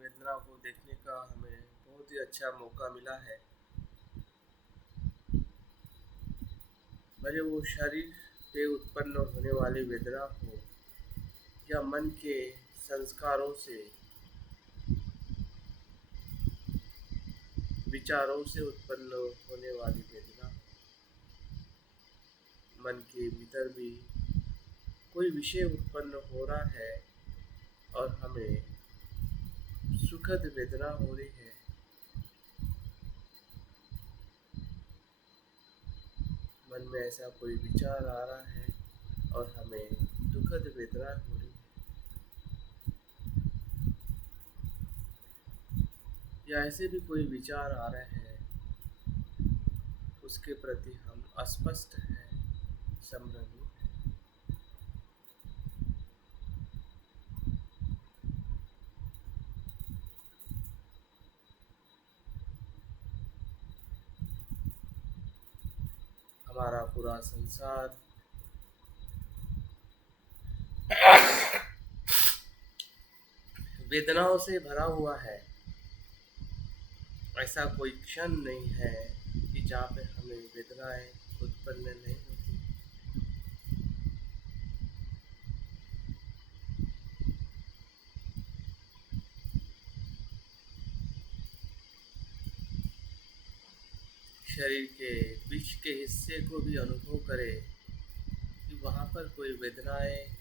वेदना को देखने का हमें बहुत ही अच्छा मौका मिला है। भले वो शरीर पे उत्पन्न होने वाली वेदना हो या मन के संस्कारों से, विचारों से उत्पन्न होने वाली वेदना, मन के भीतर भी कोई विषय उत्पन्न हो रहा है और हमें सुखद वेदना हो रही है। मन में ऐसा कोई विचार आ रहा है और हमें दुखद वेदना हो रही है, या ऐसे भी कोई विचार आ रहे हैं, उसके प्रति हम अस्पष्ट हैं, संभ्रमित हैं। हमारा पूरा संसार वेदनाओं से भरा हुआ है। ऐसा कोई क्षण नहीं है कि जहाँ पे हमें वेदनाएं उत्पन्न नहीं होती। शरीर के बीच के हिस्से को भी अनुभव करें कि वहाँ पर कोई वेदनाएं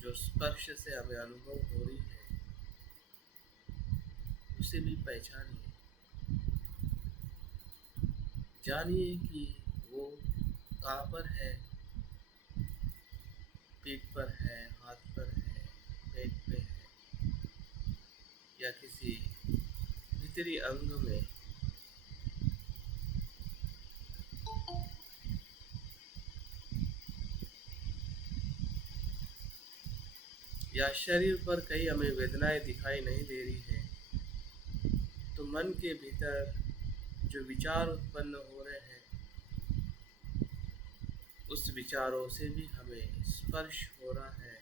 जो स्पर्श से हमें अनुभव हो रही है, उसे भी पहचानिए। जानिए कि वो कहाँ पर है, पीठ पर है, हाथ पर है, पेट पे है, या किसी भीतरी अंग में। या शरीर पर कहीं हमें वेदनाएं दिखाई नहीं दे रही है, तो मन के भीतर जो विचार उत्पन्न हो रहे हैं, उस विचारों से भी हमें स्पर्श हो रहा है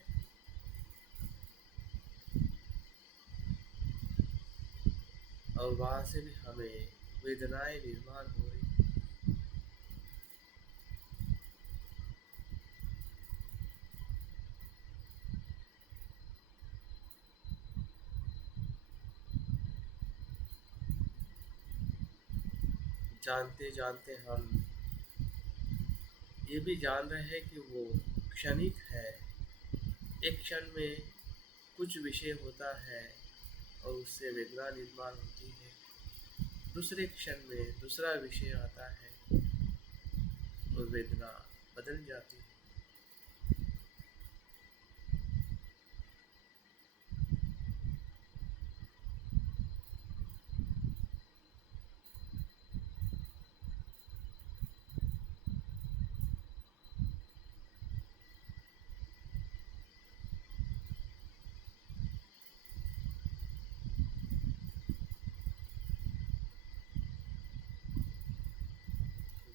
और वहाँ से भी हमें वेदनाएं निर्माण हो रही है। जानते जानते हम ये भी जान रहे हैं कि वो क्षणिक है। एक क्षण में कुछ विषय होता है और उससे वेदना निर्माण होती है, दूसरे क्षण में दूसरा विषय आता है और वेदना बदल जाती है।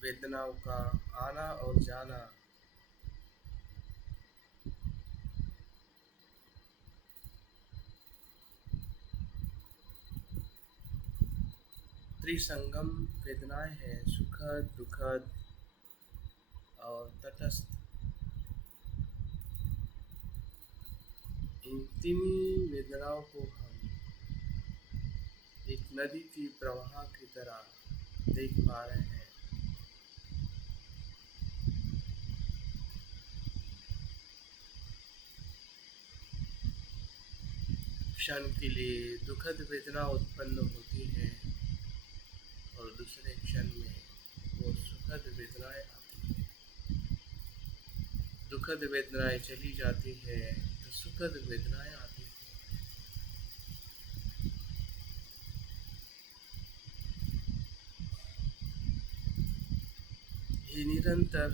वेदनाओं का आना और जाना त्रिसंगम वेदनाएं हैं, सुखद, दुखद और तटस्थ। इन तीन वेदनाओं को हम एक नदी की प्रवाह की तरह देख पा रहे हैं। क्षण के लिए दुखद वेदना उत्पन्न होती है और दूसरे क्षण में वो सुखद वेदनाएं आती है। दुखद वेदनाएं चली जाती है तो सुखद वेदनाएं आती है। ये निरंतर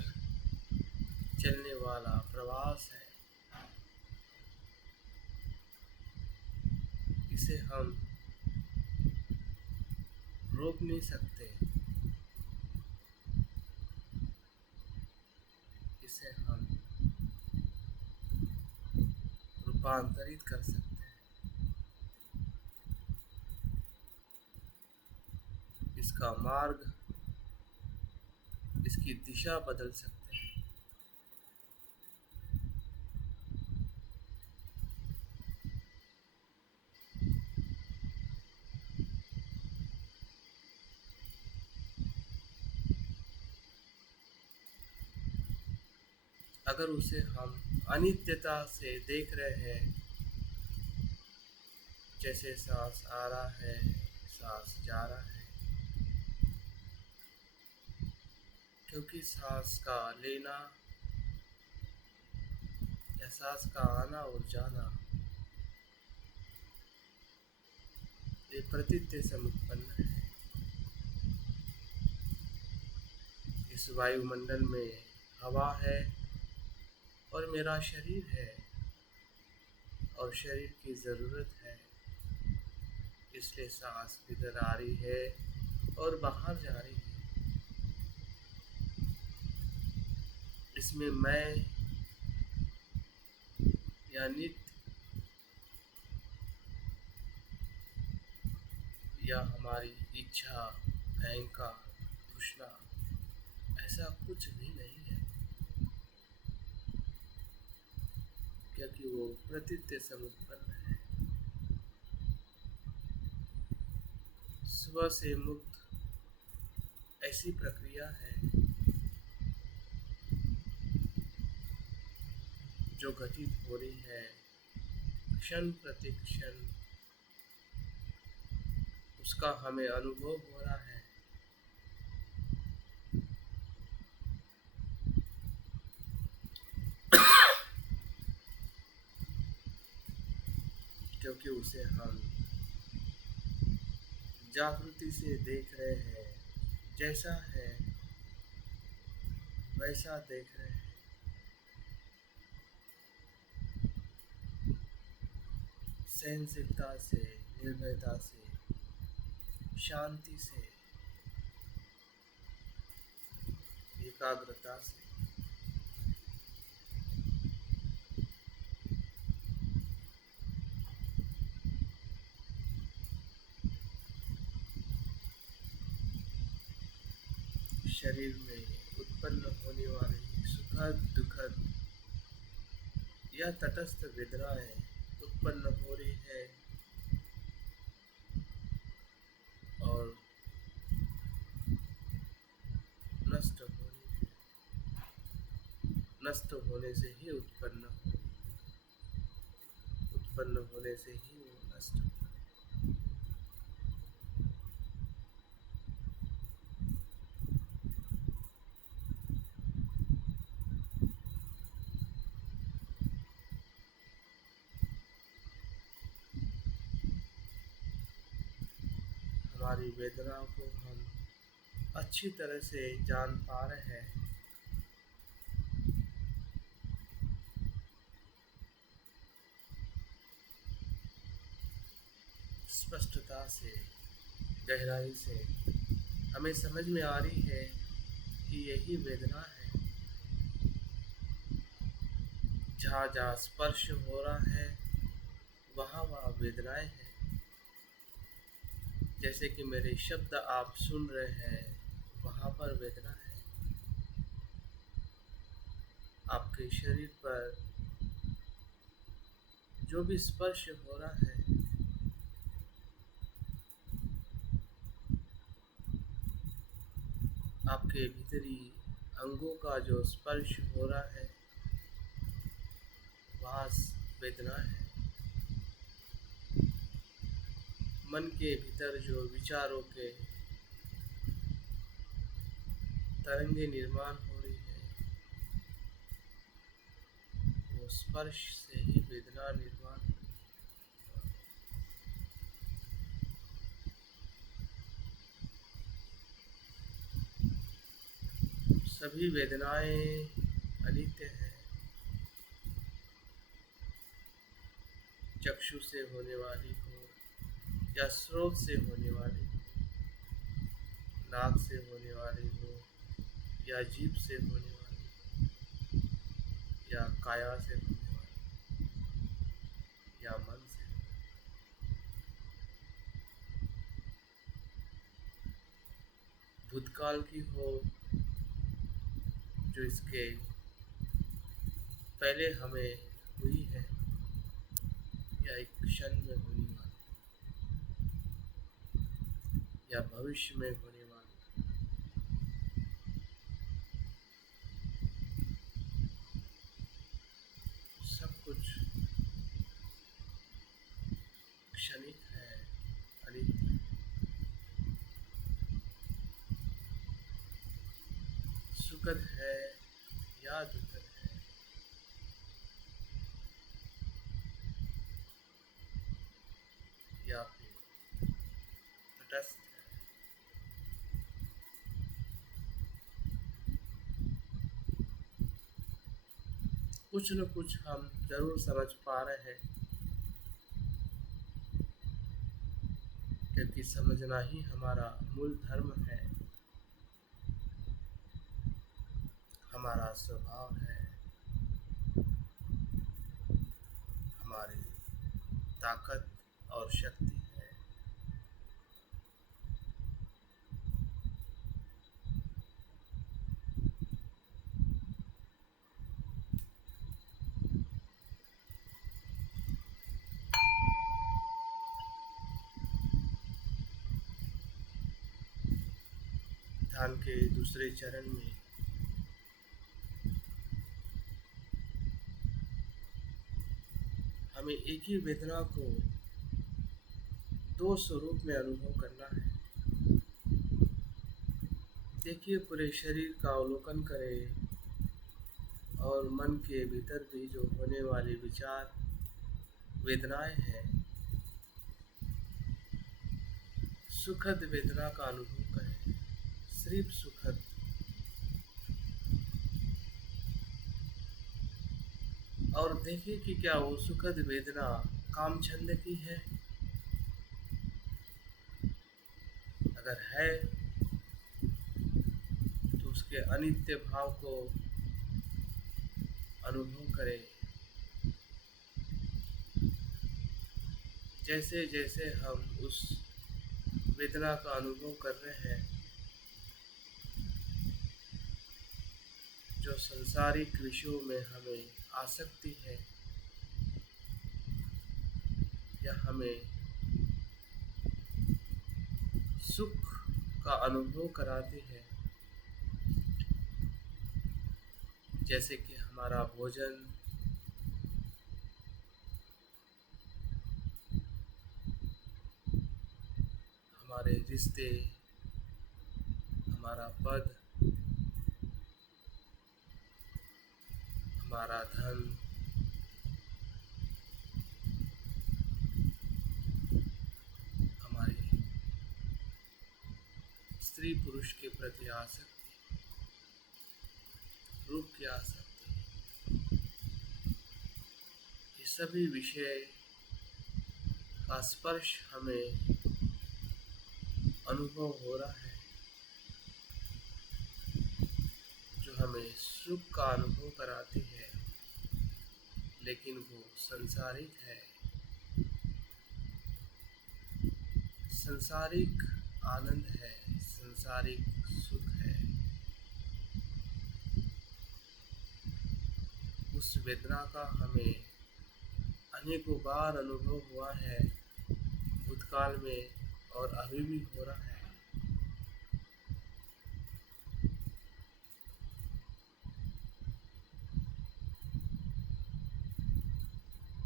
चलने वाला प्रवास है। इसे हम रोक नहीं सकते, इसे हम रूपांतरित कर सकते हैं। इसका मार्ग, इसकी दिशा बदल सकते हैं। अगर उसे हम अनित्यता से देख रहे हैं, जैसे सांस आ रहा है, सांस जा रहा है, क्योंकि सांस का लेना या सांस का आना और जाना ये प्रतीत्य से उत्पन्न है। इस वायुमंडल में हवा है और मेरा शरीर है, और शरीर की ज़रूरत है, इसलिए सांस भीतर आ रही है और बाहर जा रही है। इसमें मैं या नित्य या हमारी इच्छा, अहंकार, तृष्णा ऐसा कुछ भी नहीं है, क्योंकि वो प्रतीत्य से उत्पन्न है। स्व से मुक्त ऐसी प्रक्रिया है जो घटित हो रही है क्षण प्रति क्षण, उसका हमें अनुभव हो रहा है। क्योंकि उसे हम जागृति से देख रहे हैं, जैसा है वैसा देख रहे हैं। सहनशीलता से, निर्भयता से, शांति से, एकाग्रता से। शरीर में उत्पन्न होने वाली सुखद, दुखद या तटस्थ वेदनाएं उत्पन्न हो रही है और नष्ट हो रही है। नष्ट होने से ही उत्पन्न होने से ही वो नष्ट हो। हमारी वेदनाओं को हम अच्छी तरह से जान पा रहे हैं। स्पष्टता से, गहराई से हमें समझ में आ रही है कि यही वेदना है। जहाँ जहाँ स्पर्श हो रहा है वहाँ वहाँ वेदनाएं हैं। जैसे कि मेरे शब्द आप सुन रहे हैं, वहाँ पर वेदना है। आपके शरीर पर जो भी स्पर्श हो रहा है, आपके भीतरी अंगों का जो स्पर्श हो रहा है, वहाँ वेदना है। मन के भीतर जो विचारों के तरंगे निर्माण हो रही है, वो स्पर्श से ही वेदना निर्माण हो रही है। सभी वेदनाएं अनित्य हैं। चक्षु से होने वाली हो या स्रोत से होने वाली हो, नाक से होने वाली हो या जीभ से होने वाली, या काया से होने वाली, या मन से। भूतकाल की हो, जो इसके पहले हमें हुई है, या एक क्षण में होने वाली, या भविष्य में होने वाली, सब कुछ क्षणिक है, अनित्य। सुखद है या दुखद है, या फिर तटस्थ है। कुछ न कुछ हम जरूर समझ पा रहे हैं, क्योंकि समझना ही हमारा मूल धर्म है, हमारा स्वभाव है, हमारी ताकत और शक्ति है। ध्यान के दूसरे चरण में हमें एक ही वेदना को दो स्वरूप में अनुभव करना है। देखिए, पूरे शरीर का अवलोकन करें और मन के भीतर भी जो होने वाले विचार वेदनाएं हैं, सुखद वेदना का अनुभव करें, सिर्फ सुखद। और देखिए कि क्या वो सुखद वेदना कामचंद की है। अगर है तो उसके अनित्य भाव को अनुभव करें। जैसे जैसे हम उस वेदना का अनुभव कर रहे हैं, जो संसारिक विषयों में हमें आसक्ति है, या हमें सुख का अनुभव कराती है, जैसे कि हमारा भोजन, हमारे रिश्ते, हमारा पद, हमारा धन, हमारी स्त्री पुरुष के प्रति आसक्ति, रूप की आसक्ति, ये सभी विषय का स्पर्श हमें अनुभव हो रहा है, जो हमें सुख का अनुभव कराती है, लेकिन वो संसारिक है। संसारिक आनंद है, संसारिक सुख है। उस वेदना का हमें अनेकों बार अनुभव हुआ है, भूतकाल में, और अभी भी हो रहा है।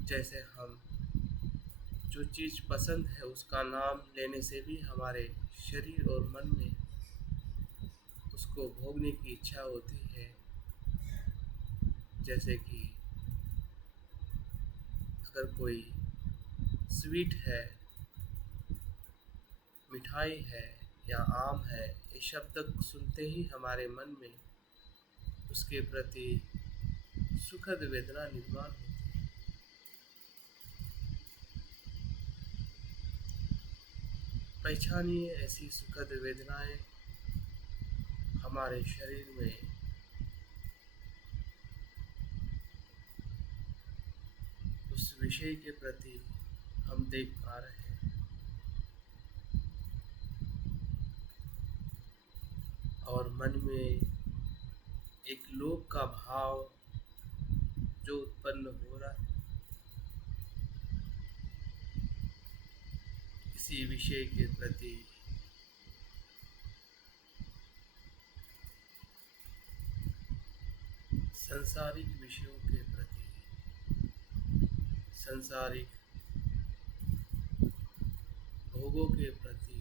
जैसे हम जो चीज़ पसंद है उसका नाम लेने से भी हमारे शरीर और मन में उसको भोगने की इच्छा होती है। जैसे कि अगर कोई स्वीट है, मिठाई है या आम है, ये शब्द सुनते ही हमारे मन में उसके प्रति सुखद वेदना निर्माण होती है। पहचानिए ऐसी सुखद वेदनाएं हमारे शरीर में उस विषय के प्रति हम देख पा रहे हैं। और मन में एक लोभ का भाव जो उत्पन्न हो रहा है किसी विषय के प्रति, संसारिक विषयों के प्रति, संसारिक भोगों के प्रति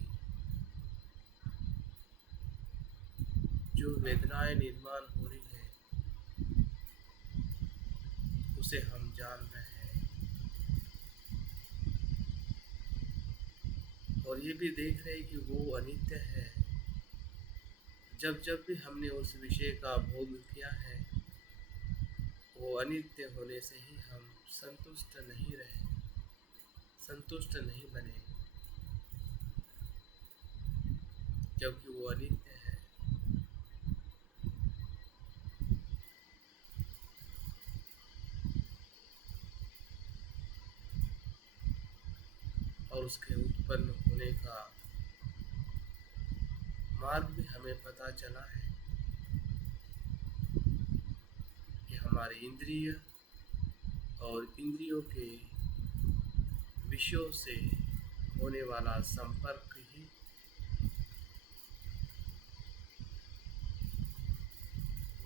जो वेदनाएं निर्माण हो रही है उसे हम जान रहे हैं और ये भी देख रहे हैं कि वो अनित्य है। जब जब भी हमने उस विषय का भोग किया है वो अनित्य होने से ही हम संतुष्ट नहीं रहे, संतुष्ट नहीं बने, क्योंकि वो अनित्य है। और उसके उत्पन्न होने का मार्ग भी हमें पता चला है कि हमारे इंद्रिय और इंद्रियों के विषयों से होने वाला संपर्क ही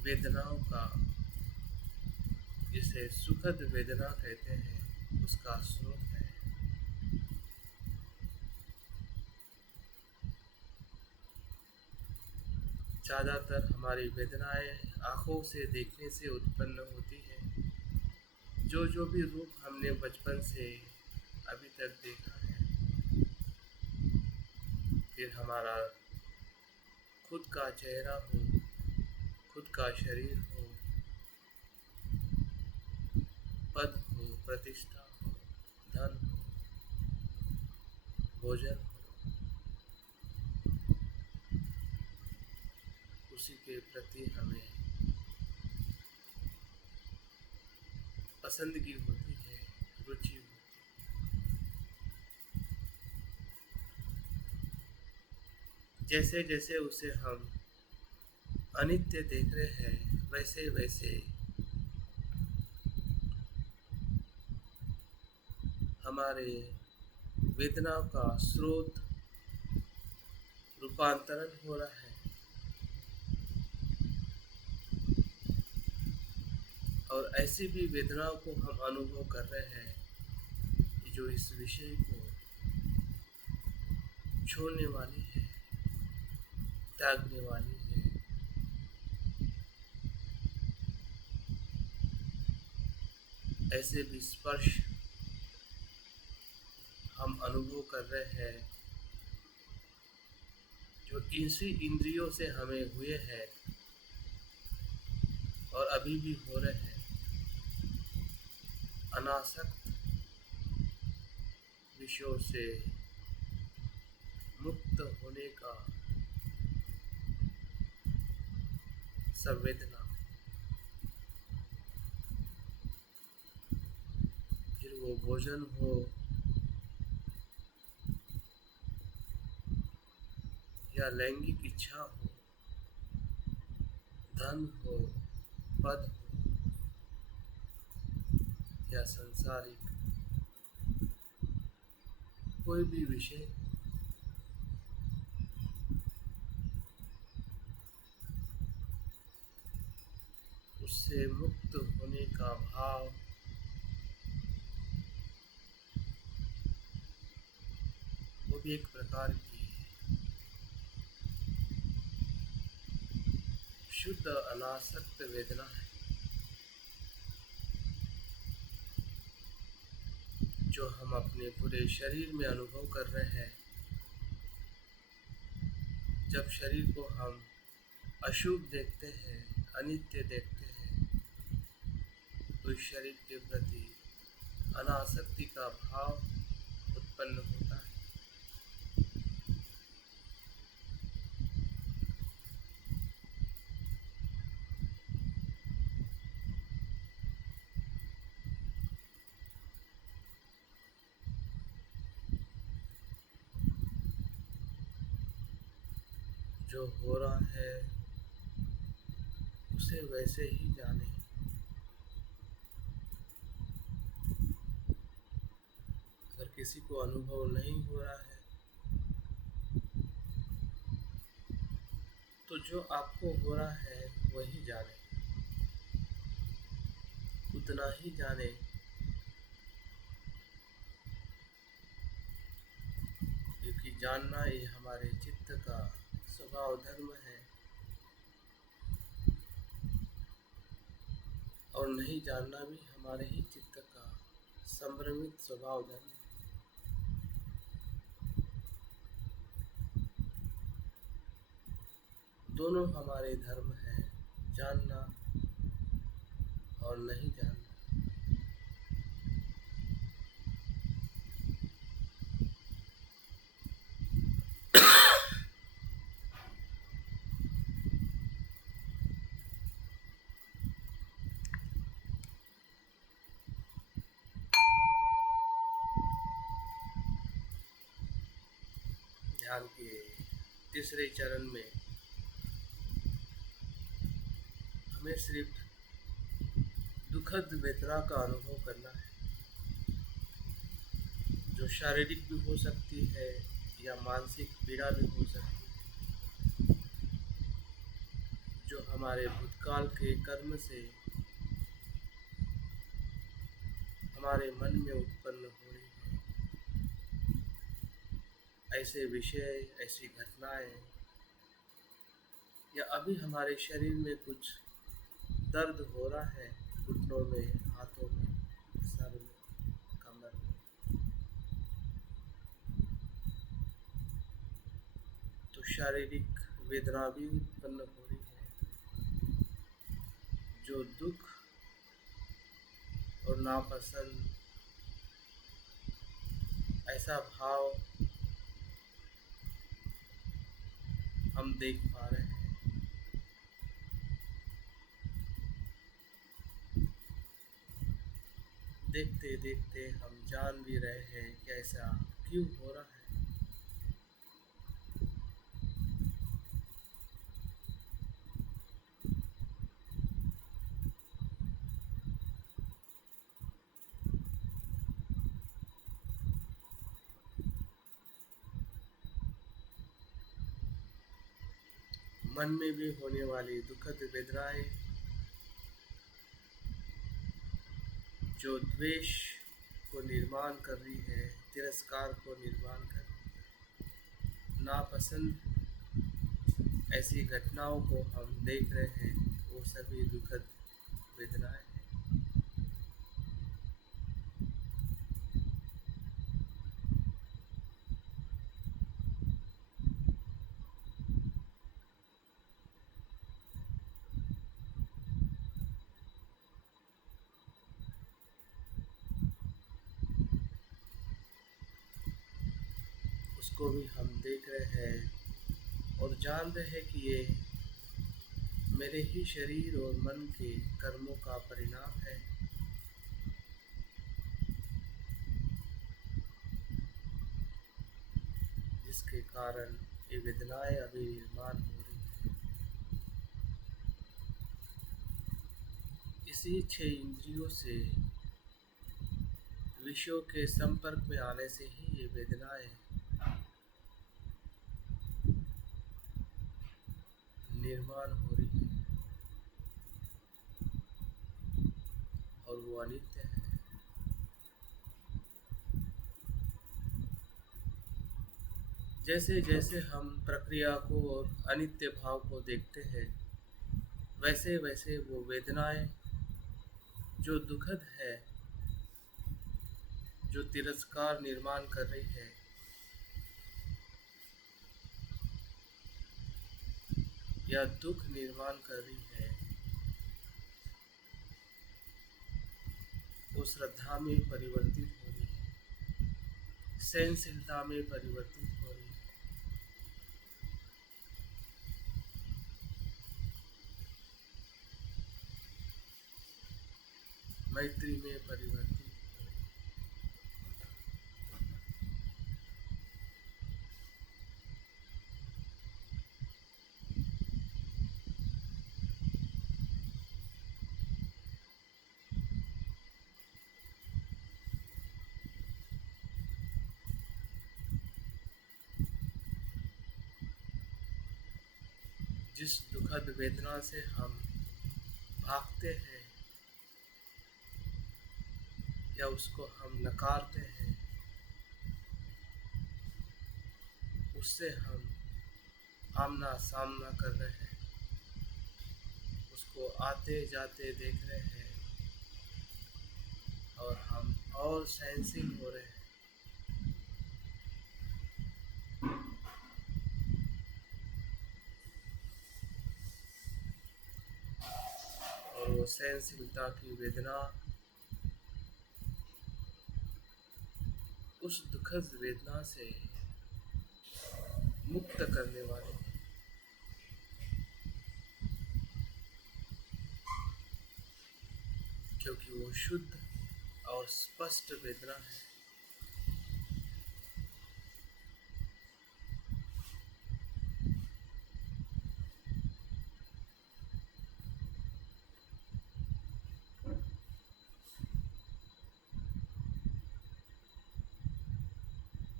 वेदनाओं का, जिसे सुखद वेदना कहते हैं, उसका स्रोत है। ज़्यादातर हमारी वेदनाएं आँखों से देखने से उत्पन्न होती है। जो भी रूप हमने बचपन से अभी तक देखा है, फिर हमारा खुद का चेहरा हो, खुद का शरीर हो, पद हो, प्रतिष्ठा हो, धन हो, भोजन हो, उसी के प्रति हमें पसंदगी होती है, रुचि होती है। जैसे जैसे उसे हम अनित्य देख रहे हैं वैसे वैसे हमारे वेदना का स्रोत रूपांतरण हो रहा है। और ऐसी भी वेदनाओं को हम अनुभव कर रहे हैं जो इस विषय को छोड़ने वाली है, त्यागने वाली है। ऐसे भी स्पर्श हम अनुभव कर रहे हैं जो इसी इंद्रियों से हमें हुए हैं और अभी भी हो रहे हैं। अनासक्त विषयों से मुक्त होने का संवेदना, फिर वो भोजन हो या लैंगिक इच्छा हो, धन हो, पद हो या संसारिक कोई भी विषय, उससे मुक्त होने का भाव वो भी एक प्रकार की शुद्ध अनासक्त वेदना है जो हम अपने पूरे शरीर में अनुभव कर रहे हैं। जब शरीर को हम अशुभ देखते हैं, अनित्य देखते हैं, तो इस शरीर के प्रति अनासक्ति का भाव उत्पन्न होता है। जो हो रहा है उसे वैसे ही जाने। अगर किसी को अनुभव नहीं हो रहा है तो जो आपको हो रहा है वही जाने, उतना ही जाने, क्योंकि जानना ये हमारे चित्त का स्वभाव धर्म है और नहीं जानना भी हमारे ही चित्त का संभ्रमित स्वभाव धर्म है। दोनों हमारे धर्म हैं, जानना और नहीं जानना। ध्यान के तीसरे चरण में हमें सिर्फ दुखद वेदना का अनुभव करना है, जो शारीरिक भी हो सकती है या मानसिक पीड़ा भी हो सकती है, जो हमारे भूतकाल के कर्म से हमारे मन में उत्पन्न हो रही है। ऐसे विषय, ऐसी घटनाएं, या अभी हमारे शरीर में कुछ दर्द हो रहा है, घुटनों में, हाथों में, सर में, कमर में, तो शारीरिक वेदना भी उत्पन्न हो रही है, जो दुख और नापसंद, ऐसा भाव हम देख पा रहे हैं। देखते देखते हम जान भी रहे हैं कि ऐसा क्यों हो रहा है। मन में भी होने वाली दुखद वेदनाएं, जो द्वेष को निर्माण कर रही है, तिरस्कार को निर्माण कर रही है, नापसंद ऐसी घटनाओं को हम देख रहे हैं, वो सभी दुखद वेदनाएं हैं। उसको भी हम देख रहे हैं और जान रहे हैं कि ये मेरे ही शरीर और मन के कर्मों का परिणाम है, जिसके कारण ये वेदनाएं अभी निर्माण हो रही है। इसी 6 इंद्रियों से विषयों के संपर्क में आने से ही ये वेदनाएं निर्माण हो रही है और वो अनित्य है। जैसे जैसे हम प्रक्रिया को और अनित्य भाव को देखते हैं, वैसे वैसे वो वेदनाएं जो दुखद है, जो तिरस्कार निर्माण कर रही है, या दुख निर्माण कर रही है, वो श्रद्धा में परिवर्तित हो रही है, सहनशीलता में परिवर्तित हो रही है, मैत्री में परिवर्तित हो रही है। जिस दुखद वेदना से हम भागते हैं या उसको हम नकारते हैं, उससे हम आमना सामना कर रहे हैं, उसको आते जाते देख रहे हैं और हम और सहनशील हो रहे हैं। और वो सहनशीलता की वेदना उस दुखद वेदना से मुक्त करने वाले हैं, क्योंकि वो शुद्ध और स्पष्ट वेदना है।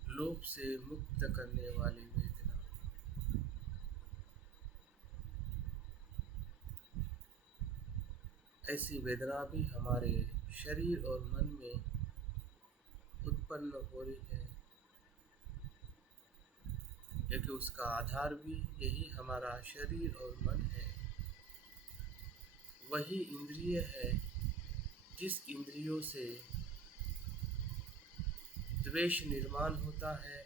लोभ से मुक्त करने वाली वेदना। ऐसी वेदना भी हमारे शरीर और मन में उत्पन्न हो रही है, क्योंकि उसका आधार भी यही हमारा शरीर और मन है। वही इंद्रिय है जिस इंद्रियों से द्वेष निर्माण होता है,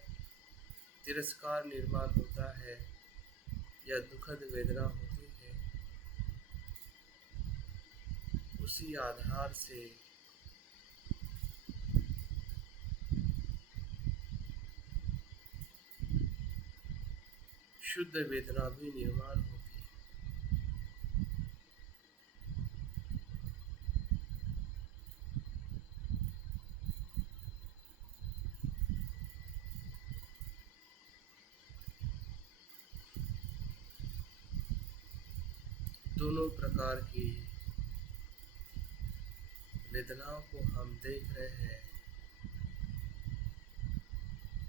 तिरस्कार निर्माण होता है या दुखद वेदना होती है। उसी आधार से शुद्ध वेदना भी निर्माण होती है। दोनों प्रकार की वेदनाओं को हम देख रहे हैं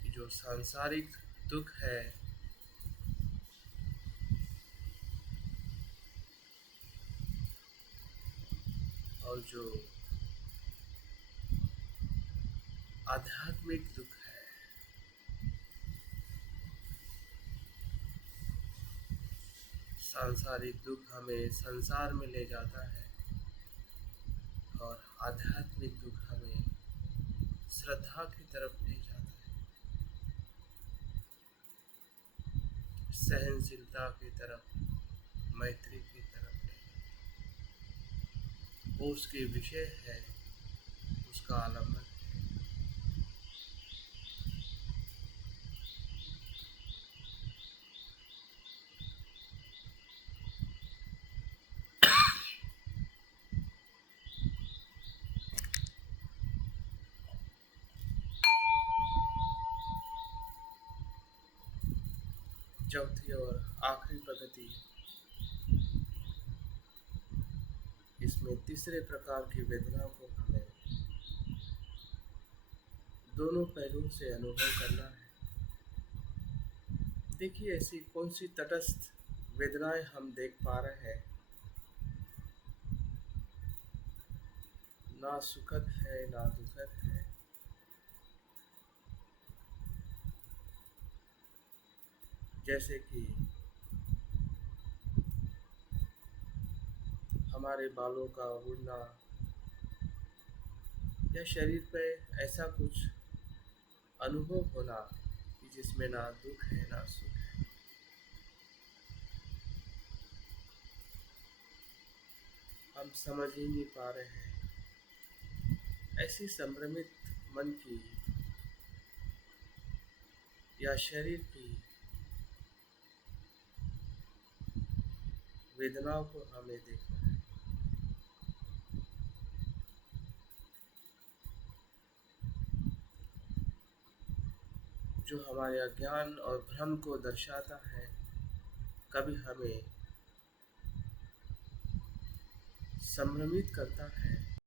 कि जो सांसारिक दुख है और जो आध्यात्मिक दुख है, सांसारिक दुख हमें संसार में ले जाता है और आध्यात्मिक दुख हमें श्रद्धा की तरफ ले जाता है, सहनशीलता की तरफ, मैत्री की तरफ ले। वो उसके विषय है, उसका आलम्बन है। चौथी और आखिरी पद्धति, इसमें तीसरे प्रकार की वेदना को हमें दोनों पहलुओं से अनुभव करना है। देखिए, ऐसी कौन सी तटस्थ वेदनाएं हम देख पा रहे हैं, ना सुखद है ना दुखद है। जैसे कि हमारे बालों का उड़ना या शरीर पे ऐसा कुछ अनुभव होना कि जिसमें ना दुख है ना सुख है। हम समझ ही नहीं पा रहे हैं। ऐसी संभ्रमित मन की या शरीर की वेदनाओं को हमें देखना है। जो हमारे अज्ञान और भ्रम को दर्शाता है, कभी हमें संभ्रमित करता है।